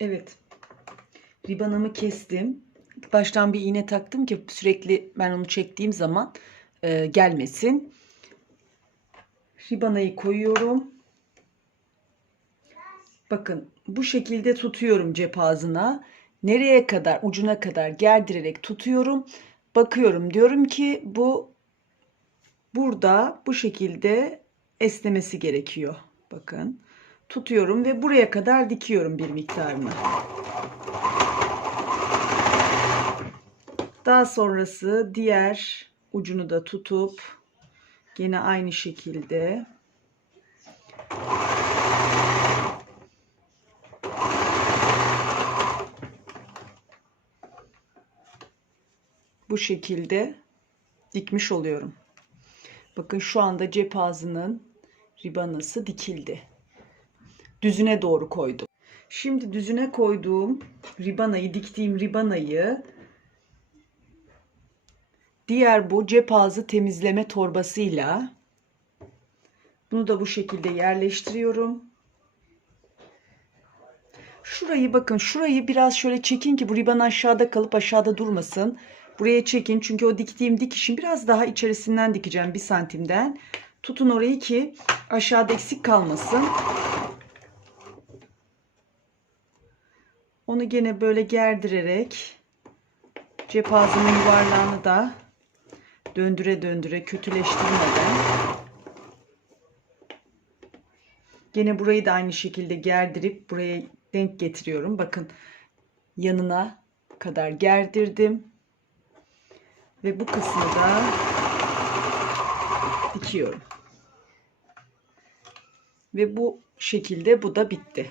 Evet. Ribanamı kestim. Baştan bir iğne taktım ki sürekli ben onu çektiğim zaman e, gelmesin. Ribanayı koyuyorum. Bakın bu şekilde tutuyorum cep ağzına. Nereye kadar ucuna kadar gerdirerek tutuyorum. Bakıyorum diyorum ki bu burada bu şekilde esnemesi gerekiyor. Bakın tutuyorum ve buraya kadar dikiyorum bir miktarını. Daha sonrası diğer ucunu da tutup gene aynı şekilde bu şekilde dikmiş oluyorum. Bakın şu anda cep ağzının ribanası dikildi. Düzüne doğru koydum. Şimdi düzüne koyduğum ribanayı, diktiğim ribanayı diğer bu cep ağzı temizleme torbasıyla bunu da bu şekilde yerleştiriyorum. Şurayı bakın şurayı biraz şöyle çekin ki bu riban aşağıda kalıp aşağıda durmasın. Buraya çekin çünkü o diktiğim dikişin biraz daha içerisinden dikeceğim bir santimden. Tutun orayı ki aşağıda eksik kalmasın. Onu gene böyle gerdirerek cep ağzının yuvarlağını da döndüre döndüre kötüleştirmeden gene burayı da aynı şekilde gerdirip buraya denk getiriyorum. Bakın yanına kadar gerdirdim. Ve bu kısmı da dikiyorum. Ve bu şekilde bu da bitti.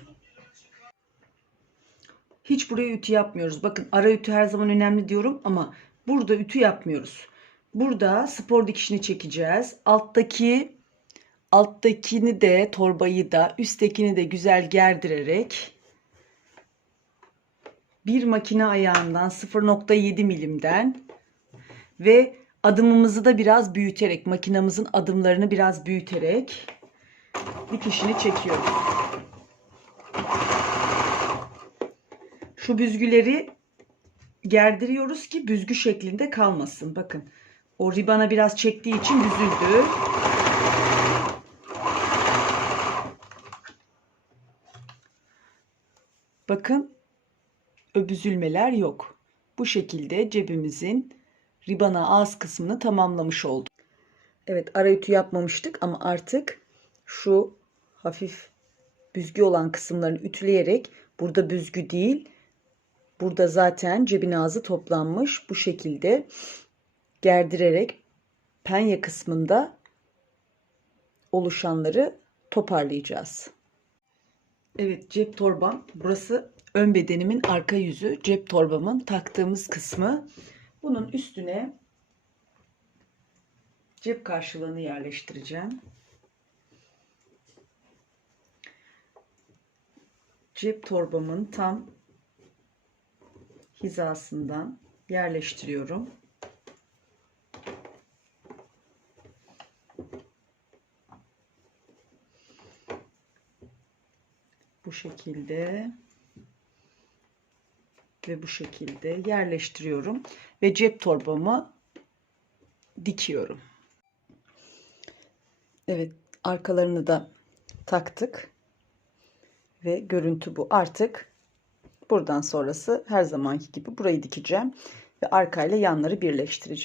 Hiç buraya ütü yapmıyoruz. Bakın ara ütü her zaman önemli diyorum ama burada ütü yapmıyoruz. Burada spor dikişini çekeceğiz. Alttaki alttakini de torbayı da üsttekini de güzel gerdirerek bir makine ayağından 0.7 milimden ve adımımızı da biraz büyüterek makinamızın adımlarını biraz büyüterek dikişini çekiyorum. Şu büzgüleri gerdiriyoruz ki büzgü şeklinde kalmasın. Bakın o ribana biraz çektiği için büzüldü. Bakın öbüzülmeler yok. Bu şekilde cebimizin ribana ağız kısmını tamamlamış olduk. Evet ara ütü yapmamıştık ama artık şu hafif büzgü olan kısımlarını ütüleyerek burada büzgü değil burada zaten cebin ağzı toplanmış bu şekilde gerdirerek penye kısmında oluşanları toparlayacağız. Evet cep torbam burası ön bedenimin arka yüzü cep torbamın taktığımız kısmı bunun üstüne cep karşılığını yerleştireceğim. Cep torbamın tam hizasından yerleştiriyorum. Bu şekilde ve bu şekilde yerleştiriyorum ve cep torbamı dikiyorum. Evet, arkalarını da taktık. Ve görüntü bu. Artık buradan sonrası her zamanki gibi burayı dikeceğim ve arkayla yanları birleştireceğim.